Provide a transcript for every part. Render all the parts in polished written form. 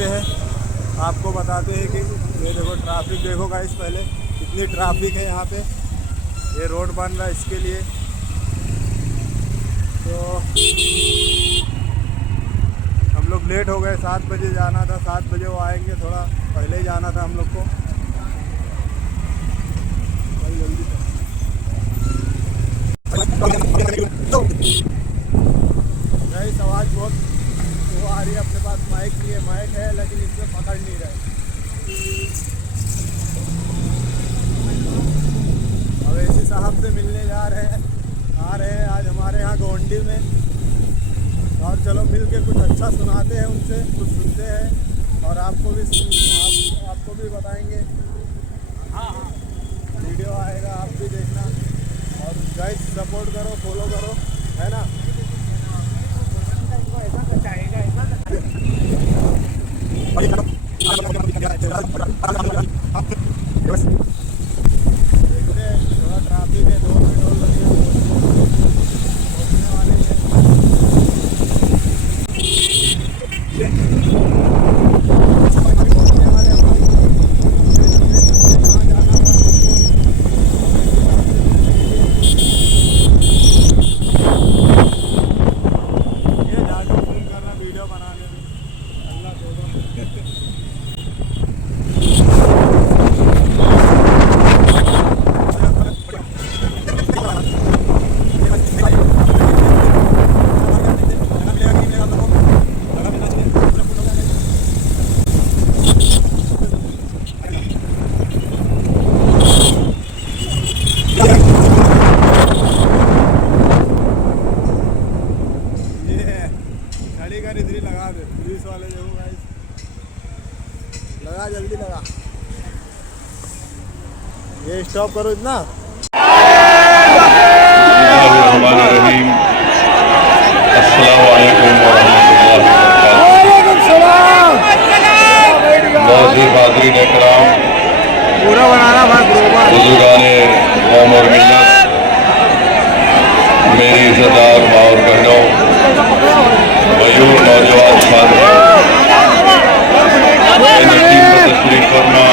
चलते हैं, आपको बताते हैं कि ये देखो ट्रैफिक देखो गाइस, पहले कितनी ट्रैफिक है यहाँ पे। ये रोड बन रहा है इसके लिए, तो हम लोग लेट हो गए। 7 बजे जाना था, 7 बजे वो आएंगे, थोड़ा पहले ही जाना था हम लोग को। जल्दी गाइस आवाज़ बहुत वो आ रही है। अपने पास माइक नहीं है, माइक है लेकिन इसमें पकड़ नहीं रहे। अब ऐसी साहब से मिलने आ रहे हैं आज हमारे यहाँ गोंडी में। और चलो मिल के कुछ अच्छा सुनाते हैं उनसे, कुछ सुनते हैं और आपको भी बताएंगे। वीडियो आएगा, आप भी देखना और गाइस सपोर्ट करो, फॉलो करो, है ना। देखते हैं, थोड़ा ट्रैफिक है, 2 मिनट और लगेगा पहुंचने वाले हैं। पुलिस वाले जो गाइस, लगा जल्दी लगा, ये स्टॉप करो इतना। पूरा बनाना बुजुर्गाने कौम और मिल्लत, मेरी इज्जतदार माँ और बहनों, मयूर नौजवान साथियों, तशरीफ फरमा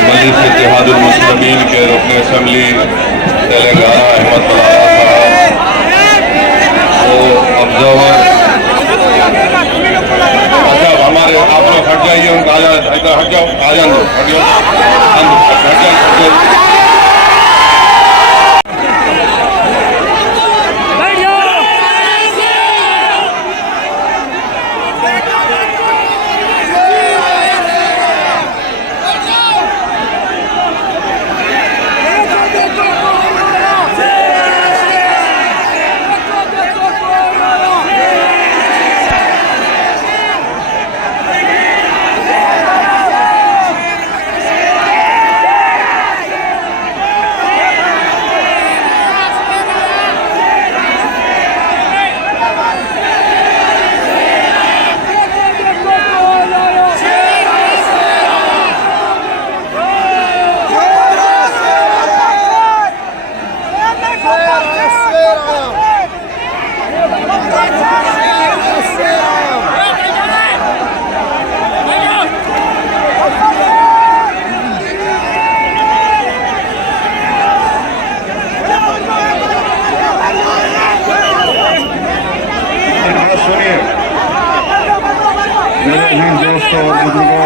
मजलिस इत्तेहादुल मुस्लिमीन के रुकन असम्बली तेलंगाना अहमद मौलाना साहब, तो ऑब्जर्वर, अच्छा हमारे आप लोग हट जाइए, उनका हट जाओ, आ जाओ, हट जाओ। दोस्तों और बुजुर्गों,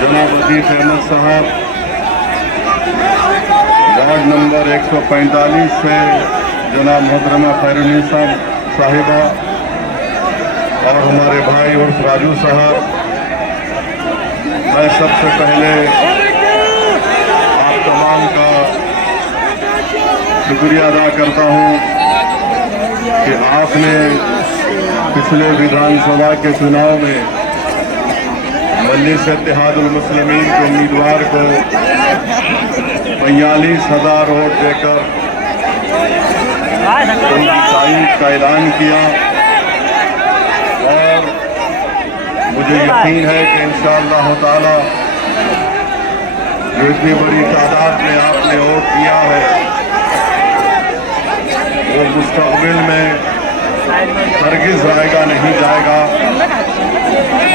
जनाब अजीज अहमद साहब वार्ड नंबर 145 से जनाब मोहतरमा खैरुन्निसा साहिबा और हमारे भाई उर्फ राजू साहब, मैं सबसे पहले आप तमाम का शुक्रिया अदा करता हूँ कि आपने पिछले विधानसभा के चुनाव में मजलिस इत्तेहादुल मुस्लिमीन के उम्मीदवार को 42,000 वोट देकर उनकी तारीफ का ऐलान किया और मुझे यकीन है कि इंशाअल्लाह ताला जो इतनी बड़ी तादाद में आपने वोट दिया है वो वो मुस्तक़बिल में हरगिज़ आएगा नहीं जाएगा।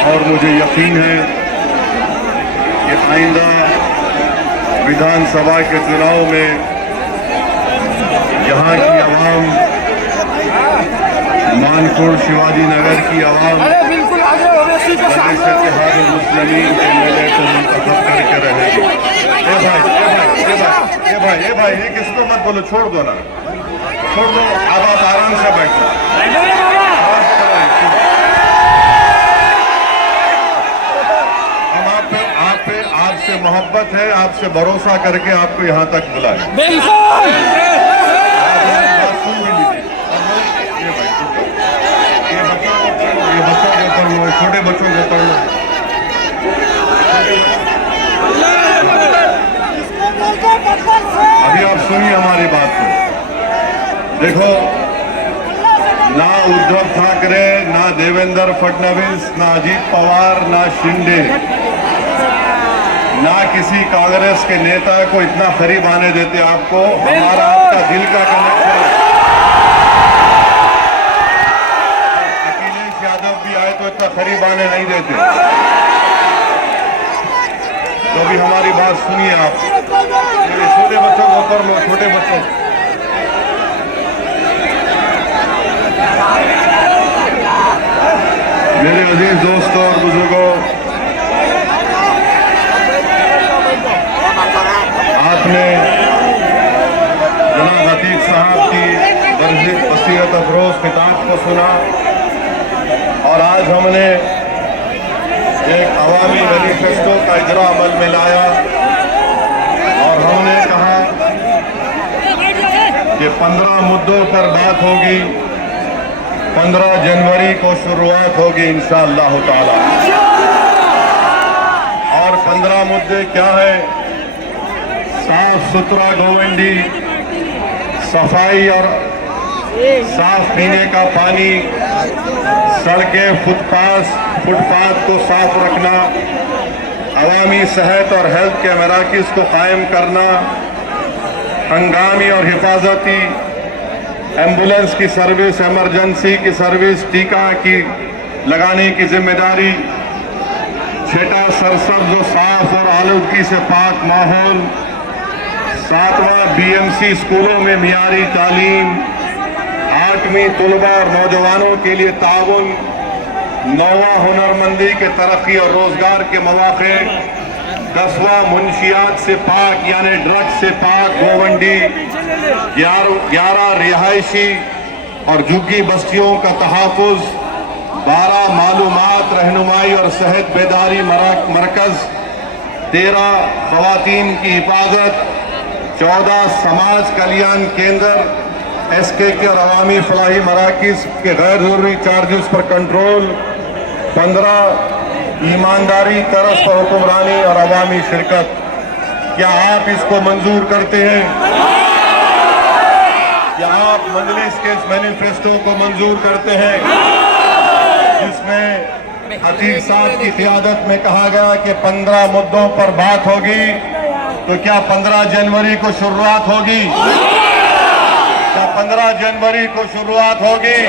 और मुझे यकीन है कि आइंदा विधानसभा के चुनाव में यहाँ की आवाम, मानपुर शिवाजी नगर की आवाम मुस्लिमीन के मेले को मुंतखब करके रहेगी। ए भाई ये किसको मत बोलो, छोड़ दो ना, छोड़ दो। अब आप आराम से बैठो। हम आपसे मोहब्बत है, आपसे भरोसा करके आपको यहाँ तक बुलाए। छोटे बच्चों को पढ़ना। अभी आप सुनिए हमारी बात को। देखो, ना उद्धव ठाकरे, ना देवेंद्र फडणवीस, ना अजीत पवार, ना शिंदे, ना किसी कांग्रेस के नेता को इतना करीब आने देते आपको। हमारा आपका दिल का कनेक्शन है। अखिलेश यादव भी आए तो इतना करीब आने नहीं देते। तो भी हमारी बात सुनिए आप। छोटे बच्चों को ऊपर लो, छोटे बच्चों। मेरे अजीज दोस्तों और बुजुर्गों, आपने जनाब अतीक साहब की वसीयत अफरोज किताब को सुना और आज हमने एक अवामी मैनिफेस्टो का इजरा अमल में लाया और हमने कहा कि 15 मुद्दों पर बात होगी। 15 जनवरी को शुरुआत होगी इंशाअल्लाह ताला। और 15 मुद्दे क्या है? साफ सुथरा गोवंडी, सफाई और साफ पीने का पानी, सड़कें, फुटपाथ को साफ रखना, अवामी सेहत और हेल्थ के मराकज़ को कायम करना, हंगामी और हिफाजती एम्बुलेंस की सर्विस, इमरजेंसी की सर्विस, टीका की लगाने की जिम्मेदारी, छठा सरसब्ज, साफ और आलूदगी से पाक माहौल, 7वां BMC स्कूलों में मियारी तालीम, 8वीं तलबा और नौजवानों के लिए ताउन, 9वां हुनरमंदी के तरक्की और रोजगार के मौके, 10वां मुंशियात से पाक यानी ड्रग्स से पाक गोवंडी, 11 रिहायशी और झुग्गी बस्तियों का तहफ़्फ़ुज़, 12 मालूमात, रहनुमाई और सेहत बेदारी मरकज़, 13 ख़वातीन की हिफाजत, 14 समाज कल्याण केंद्र, SKK और अवामी फलाही मराकज़ के गैर ज़रूरी चार्जेस पर कंट्रोल, 15 ईमानदारी, तरस पर हुक्मरानी और अवामी शिरकत। क्या आप इसको मंजूर करते हैं? क्या आप मजलिस के इस मैनिफेस्टो को मंजूर करते हैं जिसमें अतीक साहब की क़ियादत में कहा गया कि 15 मुद्दों पर बात होगी? तो क्या 15 जनवरी को शुरुआत होगी? क्या 15 जनवरी को शुरुआत होगी?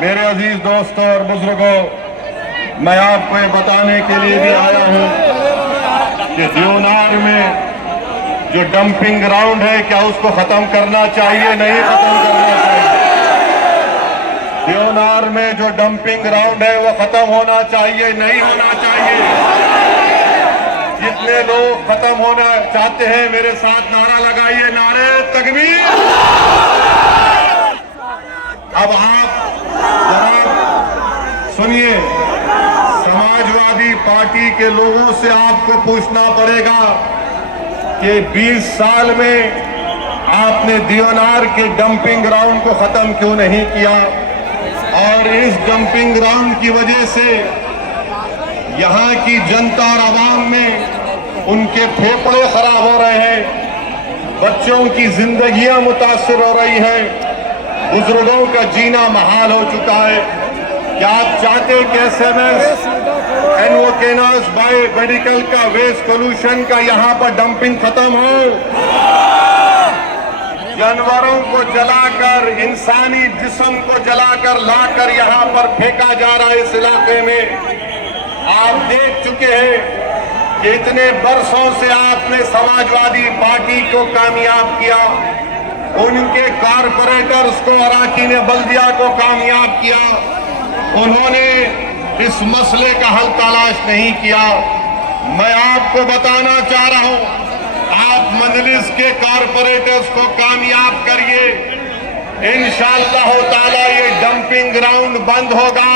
मेरे अजीज दोस्तों और बुजुर्गों, मैं आपको ये बताने के लिए भी आया हूं कि देवनार में जो डंपिंग ग्राउंड है, क्या उसको खत्म करना चाहिए? नहीं खत्म करना चाहिए। देवनार में जो डंपिंग ग्राउंड है वो खत्म होना चाहिए? नहीं होना चाहिए। जितने लोग खत्म होना चाहते हैं मेरे साथ नारा लगाइए, नारे तकबीर। अब आप जनाब सुनिए, समाजवादी पार्टी के लोगों से आपको पूछना पड़ेगा कि 20 साल में आपने देवनार के डंपिंग ग्राउंड को खत्म क्यों नहीं किया? और इस डंपिंग ग्राउंड की वजह से यहाँ की जनता और आवाम में उनके फेफड़े खराब हो रहे हैं, बच्चों की जिंदगियां मुतासिर हो रही हैं, बुजुर्गों का जीना महाल हो चुका है। क्या आप चाहते हैं कि SMS एनवोकेनास बाय मेडिकल का वेस्ट पोल्यूशन का यहाँ पर डंपिंग खत्म हो? जानवरों को जलाकर, इंसानी जिस्म को जलाकर लाकर यहाँ पर फेंका जा रहा है। इस इलाके में आप देख चुके हैं कि इतने वर्षों से आपने समाजवादी पार्टी को कामयाब किया, उनके कारपोरेटर्स को, अराकीन बल्दिया को कामयाब किया। उन्होंने इस मसले का हल तलाश नहीं किया। मैं आपको बताना चाह रहा हूं, आप मजलिस के कारपोरेटर्स को कामयाब करिए। इंशाअल्लाह ताला ये डंपिंग ग्राउंड बंद होगा।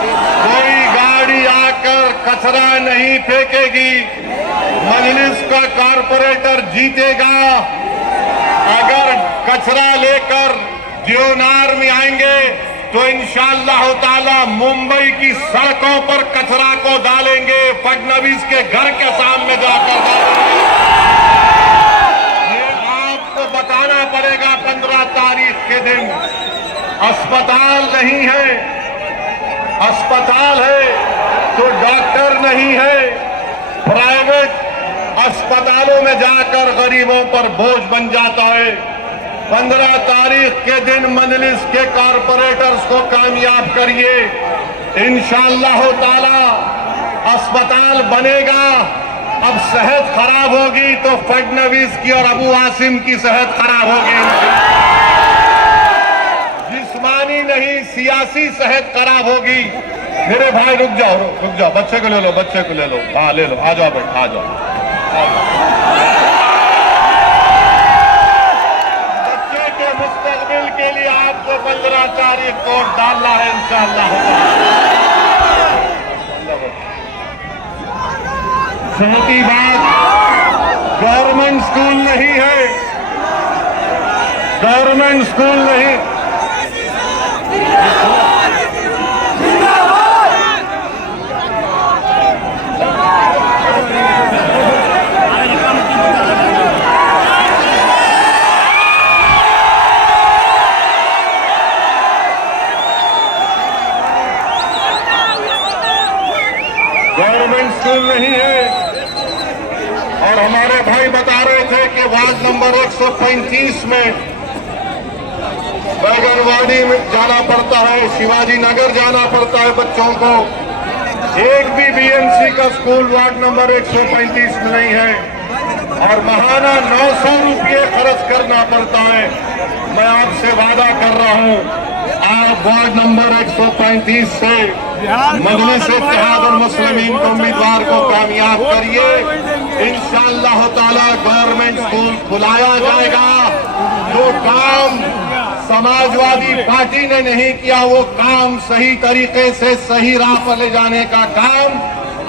कोई गाड़ी आकर कचरा नहीं फेंकेगी। मजलिस का कारपोरेटर जीतेगा। अगर कचरा लेकर देवनार में आएंगे तो इंशाअल्लाह ताला मुंबई की सड़कों पर कचरा को डालेंगे, फडणवीस के घर के सामने जाकर डालेंगे। ये आपको बताना पड़ेगा। 15 तारीख के दिन अस्पताल नहीं है, अस्पताल है तो डॉक्टर नहीं है। प्राइवेट अस्पतालों में जाकर गरीबों पर बोझ बन जाता है। 15 तारीख के दिन मजलिस के कारपोरेटर्स को कामयाब करिए। इंशाअल्लाह ताला अस्पताल बनेगा। अब सेहत खराब होगी तो फडणवीस की और अबू आसिम की सेहत खराब होगी। जिस्मानी नहीं, सियासी सेहत खराब होगी। मेरे भाई रुक जाओ, बच्चे को ले लो, बच्चे को ले लो। हाँ ले लो, आ जाओ बेटा, आ जाओ। बच्चे के मुस्तकबिल के लिए आपको 15 तारीख को वोट डालना है इंशाअल्लाह। चौथी बात, गवर्नमेंट स्कूल नहीं है, गवर्नमेंट स्कूल नहीं। गवर्नमेंट स्कूल नहीं है। और हमारे भाई बता रहे थे कि वार्ड नंबर 135 में बैगनवाड़ी में जाना पड़ता है, शिवाजी नगर जाना पड़ता है बच्चों को। एक भी बीएमसी का स्कूल वार्ड नंबर 135 में नहीं है और महाना 900 रुपये खर्च करना पड़ता है। मैं आपसे वादा कर रहा हूं, आप वार्ड नंबर 135 से मजलिस इत्तेहाद और मुस्लिमीन को उम्मीदवार को कामयाब करिए। इंशाअल्लाह ताला गवर्नमेंट स्कूल खुलाया जाएगा। जो काम समाजवादी पार्टी ने नहीं किया वो काम सही तरीके से सही राह पर ले जाने का काम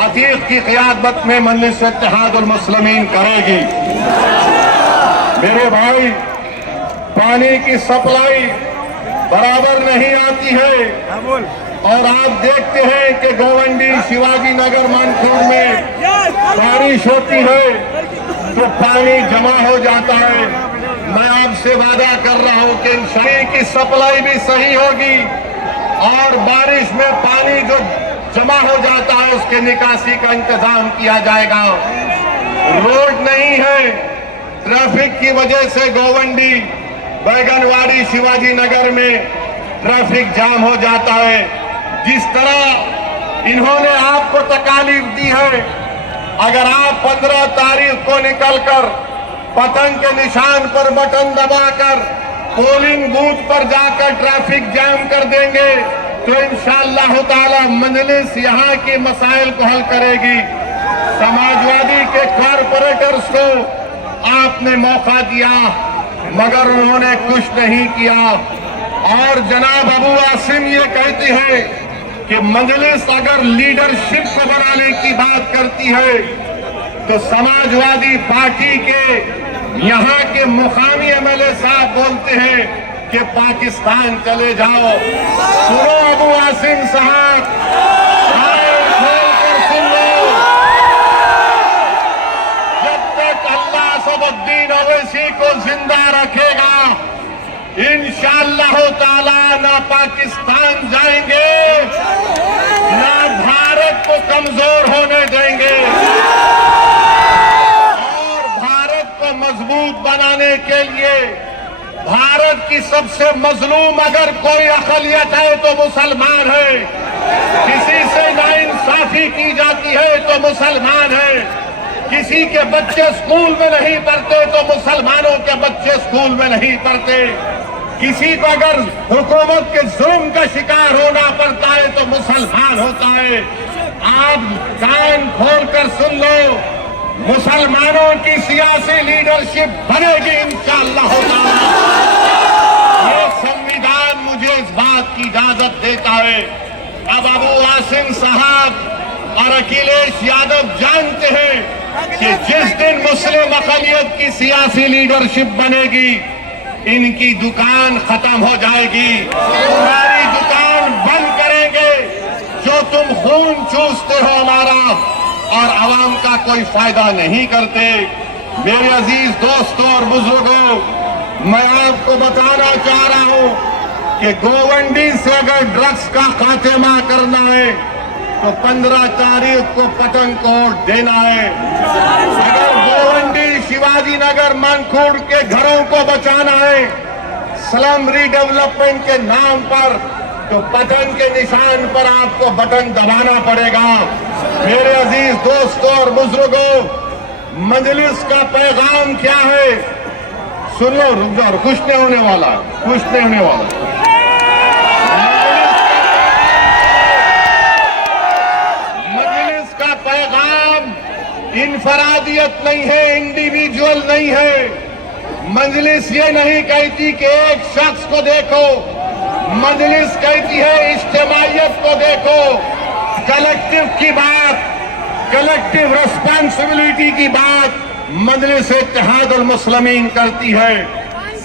अतीक की क़यादत में मजलिस इत्तेहाद और मुस्लिमीन करेगी। मेरे भाई, पानी की सप्लाई बराबर नहीं आती है और आप देखते हैं कि गोवंडी, शिवाजी नगर, मानखूर में बारिश होती है तो पानी जमा हो जाता है। मैं आपसे वादा कर रहा हूं कि पानी की सप्लाई भी सही होगी और बारिश में पानी जो जमा हो जाता है उसके निकासी का इंतजाम किया जाएगा। रोड नहीं है, ट्रैफिक की वजह से गोवंडी, बैगनवाड़ी, शिवाजी नगर में ट्रैफिक जाम हो जाता है। जिस तरह इन्होंने आपको तकालीफ दी है, अगर आप 15 तारीख को निकलकर पतंग के निशान पर बटन दबाकर पोलिंग बूथ पर जाकर ट्रैफिक जाम कर देंगे तो इंशाअल्लाह ताला मजलिस यहाँ के मसाइल को हल करेगी। समाजवादी के कारपोरेटर्स को आपने मौका दिया मगर उन्होंने कुछ नहीं किया। और जनाब अबू आसिम ये कहती है कि मजलिस अगर लीडरशिप को बनाने की बात करती है तो समाजवादी पार्टी के यहाँ के मुकामी एमएलए साहब बोलते हैं कि पाकिस्तान चले जाओ। सुनो अबू आसिम साहब, खोलकर सुन लो। जब तक अल्लाह सबुद्दीन अवैसी को जिंदा रखेगा इंशाअल्लाह ताला ना पाकिस्तान जाएंगे ना भारत को कमजोर होने देंगे। और भारत को मजबूत बनाने के लिए भारत की सबसे मजलूम अगर कोई अक़लियत है तो मुसलमान है। किसी से नाइंसाफी की जाती है तो मुसलमान है। किसी के बच्चे स्कूल में नहीं पढ़ते तो मुसलमानों के बच्चे स्कूल में नहीं पढ़ते। किसी को अगर हुकूमत के जुल्म का शिकार होना पड़ता है तो मुसलमान होता है। आप कान खोलकर सुन लो, मुसलमानों की सियासी लीडरशिप बनेगी इंशाअल्लाह ताला। ये संविधान मुझे इस बात की इजाजत देता है। अब अबू आसिम साहब और अखिलेश यादव जानते हैं कि जिस दिन मुस्लिम अक़लियत की सियासी लीडरशिप बनेगी, इनकी दुकान खत्म हो जाएगी। तुम्हारी दुकान बंद करेंगे। जो तुम खून चूसते हो हमारा और आवाम का कोई फायदा नहीं करते। मेरे अजीज दोस्तों और बुजुर्गों, मैं आपको बताना चाह रहा हूं कि गोवंडी से अगर ड्रग्स का खात्मा करना है तो 15 तारीख को पठानकोट देना है। अगर गोवंडी, शिवाजी नगर, मानखुर्द के घरों को बचाना है स्लम रीडेवलपमेंट के नाम पर, तो बटन के निशान पर आपको बटन दबाना पड़ेगा। मेरे अजीज दोस्तों और बुजुर्गों, मजलिस का पैगाम क्या है? सुनो, रुक जाओ, कुछ नहीं होने वाला, कुछ नहीं होने वाला। मजलिस का पैगाम इनफरादियत नहीं है, इंडिविजुअल नहीं है। मजलिस ये नहीं कहती कि एक शख्स को देखो, मजलिस कहती है इज्तिमाइयत को देखो। कलेक्टिव की बात, कलेक्टिव रिस्पांसिबिलिटी की बात मजलिस इत्तेहाद उल मुस्लिमीन करती है।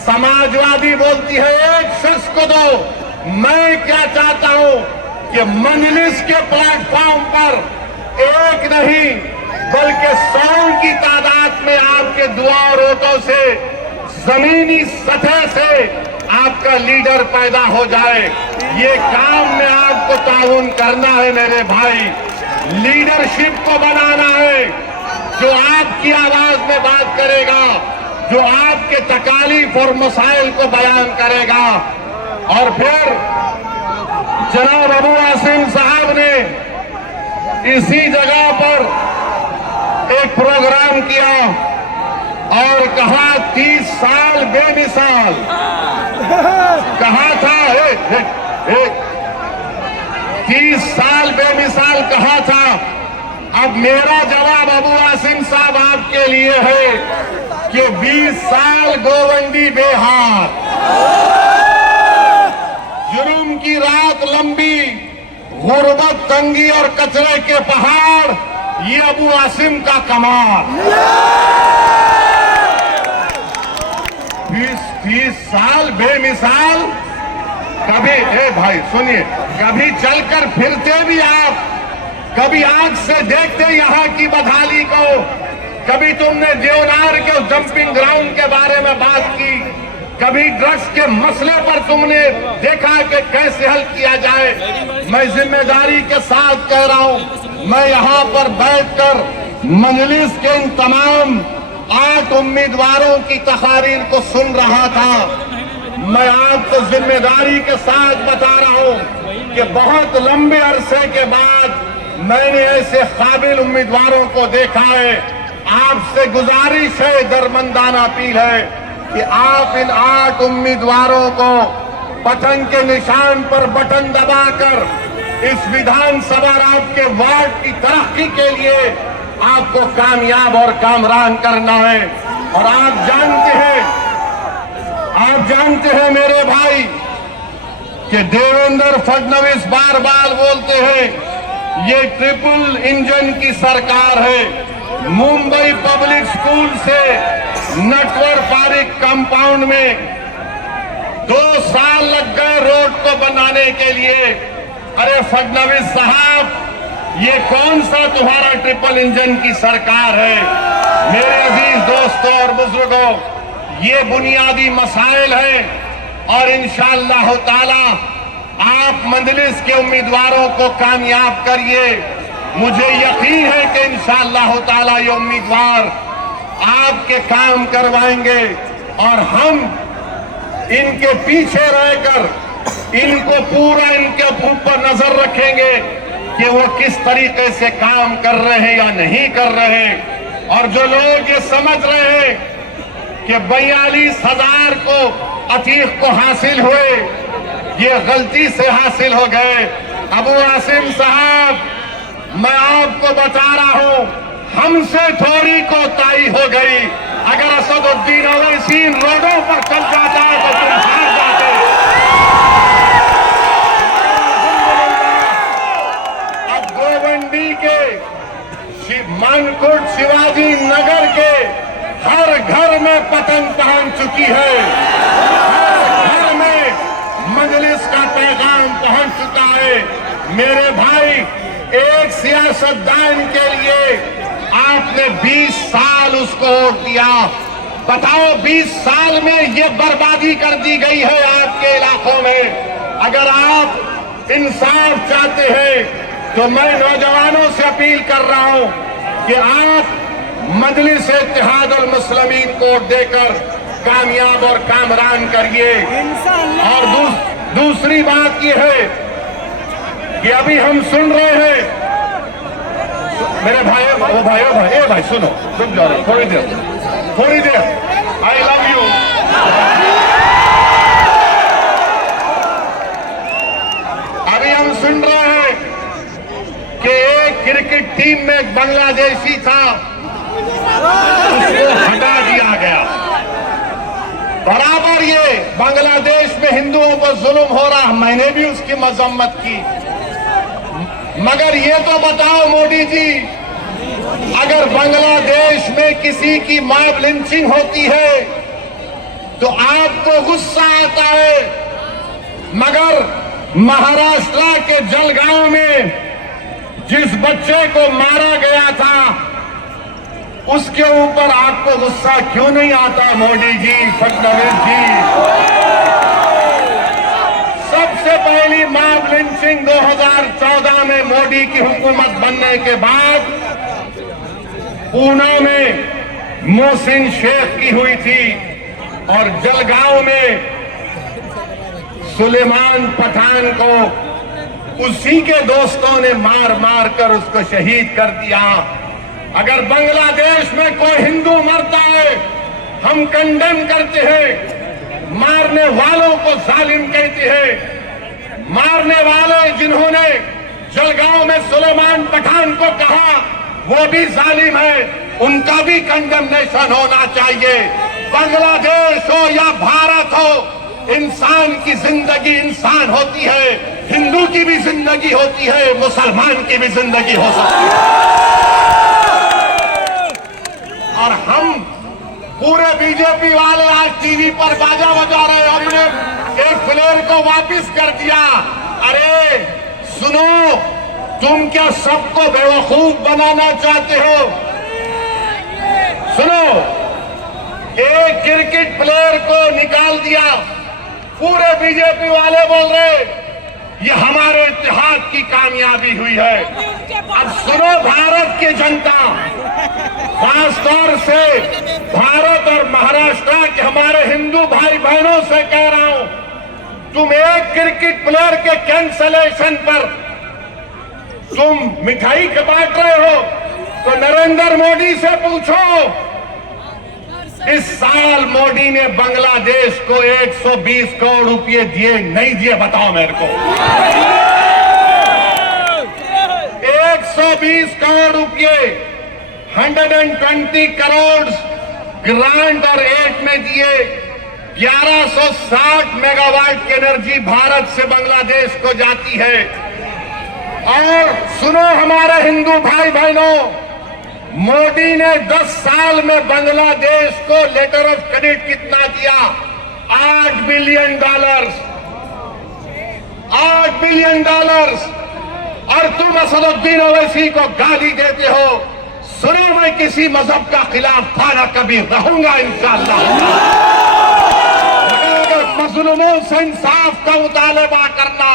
समाजवादी बोलती है एक शख्स को दो। मैं क्या चाहता हूं कि मजलिस के प्लेटफॉर्म पर एक नहीं बल्कि 100 की तादाद में आपके दुआ और वोटों से, जमीनी सतह से आपका लीडर पैदा हो जाए। ये काम में आपको ताउन करना है मेरे भाई। लीडरशिप को बनाना है जो आपकी आवाज में बात करेगा, जो आपके तकालीफ और मसाइल को बयान करेगा। और फिर जनाब अबू आसिम साहब ने इसी जगह पर एक प्रोग्राम किया और कहा 30 साल बेमिसाल। कहा था 30 साल बेमिसाल कहा था। अब मेरा जवाब अबू आसिम साहब आपके लिए है कि 20 साल गोवंडी बेहार। जुर्म की रात लंबी, गुर्बत, तंगी और कचरे के पहाड़, ये अबू आसिम का कमाल। 20 साल बेमिसाल। कभी भाई सुनिए, कभी चलकर फिरते भी आप, कभी आंख से देखते यहाँ की बदहाली को, कभी तुमने देवनार के जंपिंग ग्राउंड के बारे में बात की, कभी ड्रग्स के मसले पर तुमने देखा कि कैसे हल किया जाए। मैं जिम्मेदारी के साथ कह रहा हूं, मैं यहाँ पर बैठकर मजलिस के इन तमाम 8 उम्मीदवारों की तकारीर को सुन रहा था। मैं आपको जिम्मेदारी के साथ बता रहा हूं कि बहुत लंबे अरसे के बाद मैंने ऐसे काबिल उम्मीदवारों को देखा है। आपसे गुजारिश है, दरमंदाना अपील है कि आप इन 8 उम्मीदवारों को बटन के निशान पर बटन दबाकर इस विधानसभा आपके वार्ड की तरक्की के लिए आपको कामयाब और कामरान करना है। और आप जानते हैं मेरे भाई कि देवेंद्र फडणवीस बार बार बोलते हैं ये ट्रिपल इंजन की सरकार है। मुंबई पब्लिक स्कूल से नटवर पार्क कंपाउंड में 2 साल लग गए रोड को बनाने के लिए। अरे फडणवीस साहब, ये कौन सा तुम्हारा ट्रिपल इंजन की सरकार है? मेरे अजीज दोस्तों और बुजुर्गों, ये बुनियादी मसाइल हैं और इंशाअल्लाह ताला आप मजलिस के उम्मीदवारों को कामयाब करिए। मुझे यकीन है कि इंशाअल्लाह ताला ये उम्मीदवार आपके काम करवाएंगे और हम इनके पीछे रहकर इनको पूरा इनके ऊपर नजर रखेंगे कि वो किस तरीके से काम कर रहे हैं या नहीं कर रहे हैं। और जो लोग ये समझ रहे हैं कि 42,000 को अतीक को हासिल हुए, ये गलती से हासिल हो गए। अबू आसिम साहब, मैं आपको बता रहा हूं, हमसे थोड़ी कोताही हो गई। अगर असदुद्दीन ओवैसी रोडों पर चल जाता है तो तुम हार जाते। अब गोवंडी के मानकुट शिवाजी नगर के हर घर में पतंग पहन चुकी है, हर घर में मजलिस का पैगाम पहुंच चुका है। मेरे भाई, एक सियासतदान के लिए आपने 20 साल उसको वोट दिया। बताओ 20 साल में ये बर्बादी कर दी गई है आपके इलाकों में। अगर आप इंसाफ चाहते हैं तो मैं नौजवानों से अपील कर रहा हूं कि आप मजलिस इत्तेहाद अल मुस्लिमीन को वोट देकर कामयाब और कामरान करिए। और दूसरी बात यह है कि अभी हम सुन रहे हैं, मेरे भाई सुनो, रुक जाओ थोड़ी देर। I love you. अभी हम सुन रहे हैं कि एक क्रिकेट टीम में एक बांग्लादेशी था, उसको हटा दिया गया। बराबर ये बांग्लादेश में हिंदुओं पर जुल्म हो रहा, मैंने भी उसकी मजम्मत की। मगर ये तो बताओ मोदी जी, अगर बांग्लादेश में किसी की मॉब लिंचिंग होती है तो आपको गुस्सा आता है, मगर महाराष्ट्र के जलगांव में जिस बच्चे को मारा गया था उसके ऊपर आपको गुस्सा क्यों नहीं आता मोदी जी, फडणवीस जी? सबसे पहली मॉब लिंचिंग 2014 में मोदी की हुकूमत बनने के बाद पूना में मोहसिन शेख की हुई थी और जलगांव में सुलेमान पठान को उसी के दोस्तों ने मार मार कर उसको शहीद कर दिया। अगर बांग्लादेश में कोई हिंदू मरता है हम कंडेम करते हैं, मारने वालों को जालिम कहते हैं। मारने वाले जिन्होंने जलगांव में सुलेमान पठान को कहा वो भी जालिम है, उनका भी कंडेमनेशन होना चाहिए। बांग्लादेश हो या भारत हो, इंसान की जिंदगी इंसान होती है, हिंदू की भी जिंदगी होती है, मुसलमान की भी जिंदगी हो सकती है। और हम पूरे बीजेपी वाले आज टीवी पर बाजा बजा रहे हैं, हमने एक प्लेयर को वापस कर दिया। अरे सुनो, तुम क्या सबको बेवकूफ बनाना चाहते हो? सुनो, एक क्रिकेट प्लेयर को निकाल दिया, पूरे बीजेपी वाले बोल रहे ये हमारे इत्तेहाद की कामयाबी हुई है। अब सुनो भारत की जनता, खासतौर से भारत और महाराष्ट्र के हमारे हिंदू भाई बहनों से कह रहा हूं, तुम एक क्रिकेट प्लेयर के कैंसलेशन पर तुम मिठाई बांट रहे हो तो नरेंद्र मोदी से पूछो। इस साल मोदी ने बांग्लादेश को 120 करोड़ रुपए दिए नहीं दिए? बताओ मेरे को। 120 करोड़ रुपए 120 करोड़ ग्रांट और एड में दिए। 1160 मेगावाट की एनर्जी भारत से बांग्लादेश को जाती है। और सुनो हमारे हिंदू भाई बहनों, मोदी ने 10 साल में बांग्लादेश को लेटर ऑफ क्रेडिट कितना दिया? $8 बिलियन। $8 बिलियन। और तुम असदुद्दीन ओवैसी को गाली देते हो। सुनो, मैं किसी मजहब का खिलाफ था ना कभी रहूंगा इंशाअल्लाह। मजलूमों से इंसाफ का मुतालबा करना,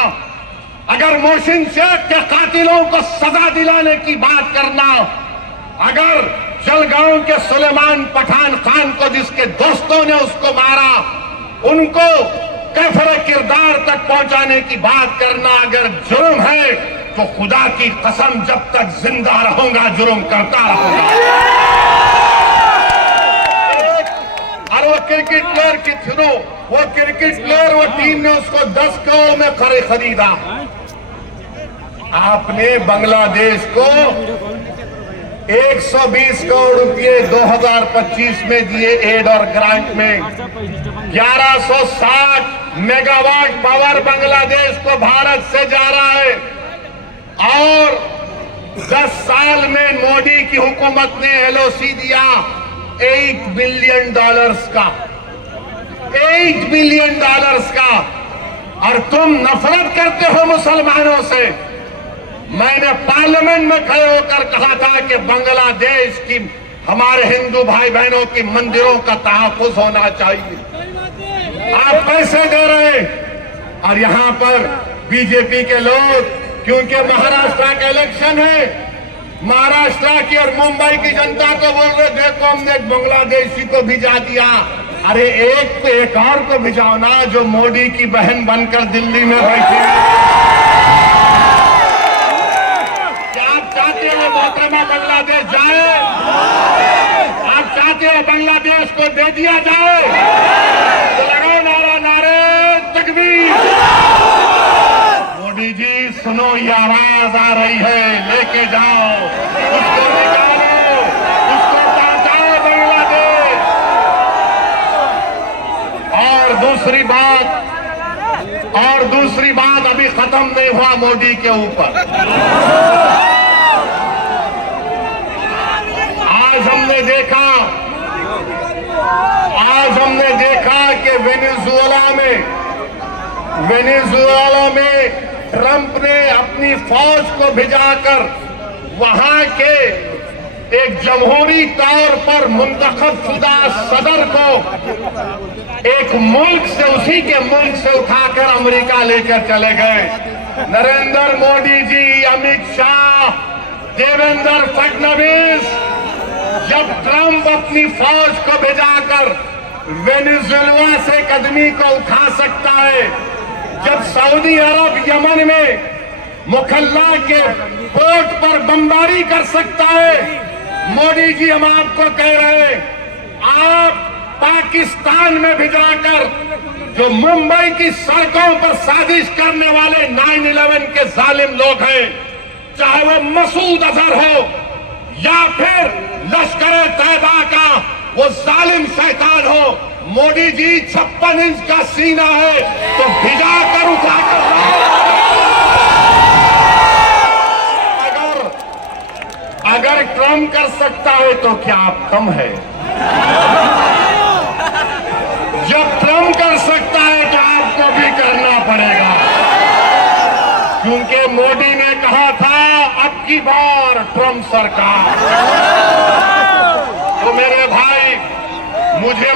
अगर मोहसिन शेख के कातिलों को सजा दिलाने की बात करना, अगर जलगांव के सुलेमान पठान खान को जिसके दोस्तों ने उसको मारा उनको कैफरे किरदार तक पहुंचाने की बात करना अगर जुर्म है तो खुदा की कसम जब तक जिंदा रहूंगा जुर्म करता रहूंगा। और वो क्रिकेट प्लेयर के थ्रू वो टीम ने उसको 10 करोड़ में खरीदा। आपने बांग्लादेश को 120 करोड़ रुपए 2025 में दिए एड और ग्रांट में। 1160 मेगावाट पावर बांग्लादेश को भारत से जा रहा है और 10 साल में मोदी की हुकूमत ने एलओसी दिया $8 बिलियन का, $8 बिलियन का। और तुम नफरत करते हो मुसलमानों से। मैंने पार्लियामेंट में खड़े होकर कहा था कि बांग्लादेश की हमारे हिंदू भाई बहनों की मंदिरों का तहफ्फुज होना चाहिए। आप पैसे दे रहे और यहां पर बीजेपी के लोग, क्योंकि महाराष्ट्र का इलेक्शन है, महाराष्ट्र की और मुंबई की जनता को बोल रहे देखो हमने एक बांग्लादेशी को भिजा दिया। अरे एक पे एक और को भिजाओ ना जो मोदी की बहन बनकर दिल्ली में बैठी है। मोहतरमा बांग्लादेश जाए? आप चाहते हो बांग्लादेश को दे दिया जाए? तो लगाओ नारा, नारे तकबीर। मोदी जी सुनो, ये आवाज आ रही है, लेके जाओ, उसको निकालो, उसको पहुंचाओ बांग्लादेश। और दूसरी बात अभी खत्म नहीं हुआ मोदी के ऊपर। आज हमने देखा कि वेनेजुएला में ट्रंप ने अपनी फौज को भिजाकर वहां के एक जमहूरी तौर पर मुंतखब शुदा सदर को एक मुल्क से, उसी के मुल्क से उठाकर अमेरिका लेकर चले गए। नरेंद्र मोदी जी, अमित शाह, देवेंद्र फडणवीस, जब ट्रंप अपनी फौज को भिजाकर वेनेजुएला से एक आदमी को उठा सकता है, जब सऊदी अरब यमन में मुखल्ला के पोर्ट पर बमबारी कर सकता है, मोदी जी हम आपको कह रहे हैं, आप पाकिस्तान में भिजाकर जो मुंबई की सड़कों पर साजिश करने वाले 9/11 के जालिम लोग हैं, चाहे वो मसूद अजहर हो या फिर लश्कर तैयबा का वो जालिम शैतान हो, मोदी जी 56 इंच का सीना है तो भिजाकर उठाकर अगर ट्रम्प कर सकता है तो क्या आप कम है? जब ट्रम्प कर सकता है तो आपको भी करना पड़ेगा, क्योंकि मोदी ने कहा था अब की बार ट्रम्प सरकार। तो मेरे भाई, मुझे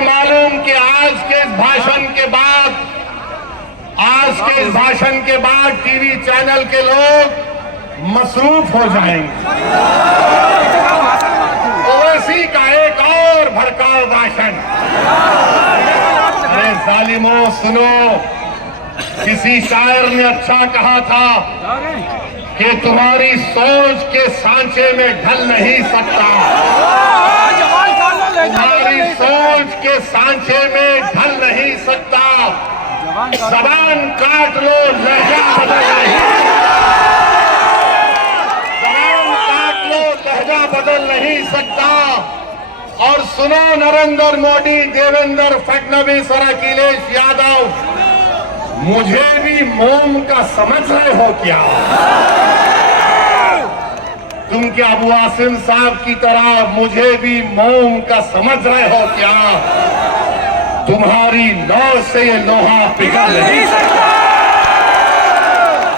मालूम कि आज के इस भाषण के बाद टीवी चैनल के लोग मसरूफ हो जाएंगे। ओवैसी का एक और भड़काऊ भाषण। अरे जालिमों सुनो, किसी शायर ने अच्छा कहा था कि तुम्हारी सोच के सांचे में ढल नहीं सकता, तुम्हारी सोच के सांचे में ढल नहीं सकता, जबान काट लो लहजा बदल नहीं सकता। और सुनो नरेंद्र मोदी, देवेंद्र फडणवीस और अखिलेश यादव, मुझे भी मोम का समझ रहे हो क्या? तुम क्या अबू आसिम साहब की तरह मुझे भी मोम का समझ रहे हो क्या? तुम्हारी लौ से ये लोहा पिघल नहीं सकता।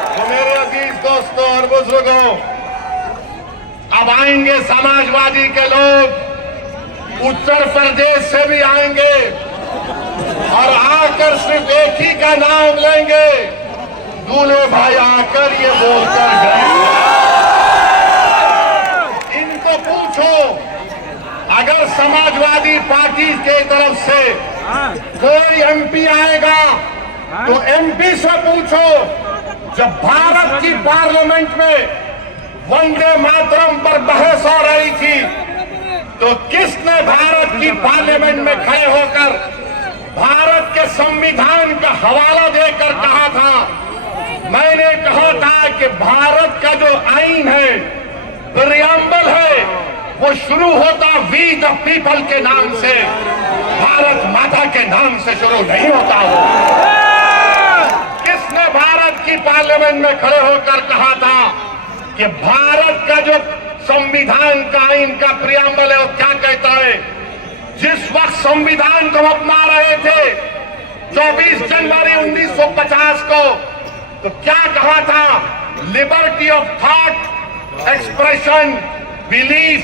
तो मेरे अजीज दोस्तों और बुजुर्गों, अब आएंगे समाजवादी के लोग, उत्तर प्रदेश से भी आएंगे और आकर सिर्फ एक ही का नाम लेंगे, दूल्हे भाई आकर ये बोलकर गए। इनको पूछो अगर समाजवादी पार्टी के तरफ से कोई एमपी आएगा तो एमपी से पूछो, जब भारत की पार्लियामेंट में वंदे मातरम पर बहस हो रही थी तो किसने भारत की पार्लियामेंट में खड़े होकर भारत के संविधान का हवाला देकर कहा था? मैंने कहा था कि भारत का जो आईन है, प्रियम्बल है, वो शुरू होता वी द पीपल के नाम से, भारत माता के नाम से शुरू नहीं होता वो। किसने भारत की पार्लियामेंट में खड़े होकर कहा था कि भारत का जो संविधान का आईन का प्रियम्बल है वो क्या कहता है? जिस वक्त संविधान को अपना रहे थे 24 जनवरी 1950 को, तो क्या कहा था? Liberty of thought, expression, belief,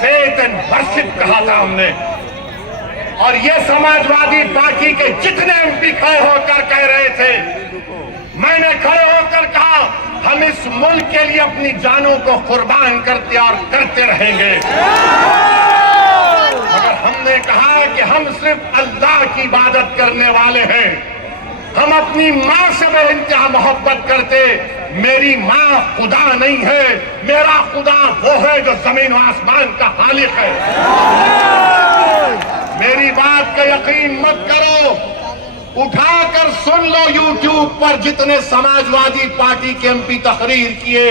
faith and worship कहा था हमने। और ये समाजवादी पार्टी के जितने एमपी खड़े होकर कह रहे थे, मैंने खड़े होकर कहा हम इस मुल्क के लिए अपनी जानों को कुर्बान करते और करते रहेंगे। मगर हमने कहा कि हम सिर्फ अल्लाह की इबादत करने वाले हैं, हम अपनी माँ से बेइंतहा मोहब्बत करते। मेरी माँ खुदा नहीं है, मेरा खुदा वो है जो जमीन और आसमान का खालिक है। मेरी बात का यकीन मत करो, उठाकर सुन लो यूट्यूब पर जितने समाजवादी पार्टी के एमपी तकरीर किए।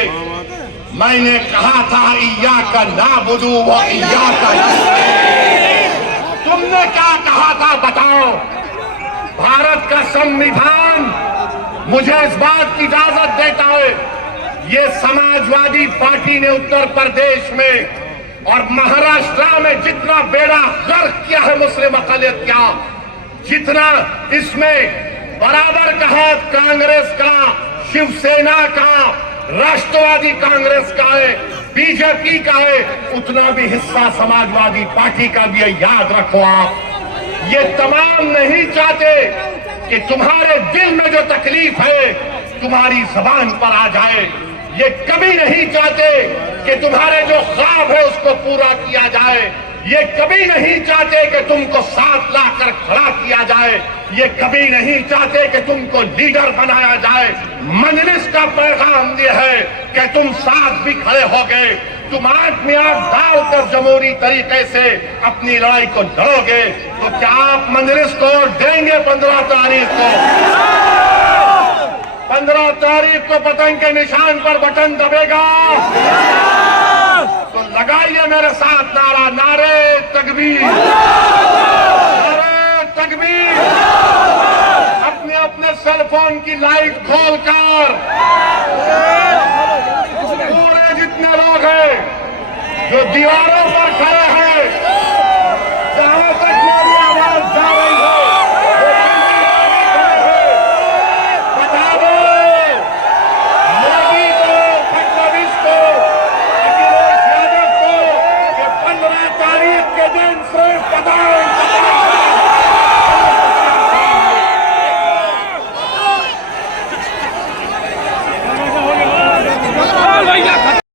मैंने कहा था इय्याका नाबुदु व इय्याका नस्तईन। तुमने क्या कहा था बताओ? भारत का संविधान मुझे इस बात की इजाजत देता है। ये समाजवादी पार्टी ने उत्तर प्रदेश में और महाराष्ट्र में जितना बेड़ा गर्क किया है मुस्लिम अक़लियत का, जितना इसमें बराबर का हाथ कांग्रेस का, शिवसेना का, राष्ट्रवादी कांग्रेस का है, बीजेपी का है, उतना भी हिस्सा समाजवादी पार्टी का भी है। याद रखो आप, ये तमाम नहीं चाहते कि तुम्हारे दिल में जो तकलीफ है तुम्हारी जबान पर आ जाए। ये कभी नहीं चाहते कि तुम्हारे जो ख्वाब है उसको पूरा किया जाए। ये कभी नहीं चाहते कि तुमको साथ लाकर खड़ा किया जाए। ये कभी नहीं चाहते कि तुमको लीडर बनाया जाए। मजलिस का पैगाम ये है कि तुम साथ भी खड़े हो गए, तुम आंख में आंख डालकर जमहूरी तरीके से अपनी लड़ाई को लड़ोगे, तो क्या आप मजलिस को देंगे 15 तारीख को? 15 तारीख को पतंग के निशान पर बटन दबेगा तो लगाइए मेरे साथ नारा, नारे तकबीर, नारे तकबीर। अपने अपने सेल फोन की लाइट खोलकर पूरे जितने लोग हैं जो दीवारों पर खड़े हैं, जहां तक मेरी आवाज जा रही है बता दो मोदी को, फडणवीस को, अखिलेश यादव को कि 15 तारीख के दिन सिर्फ पता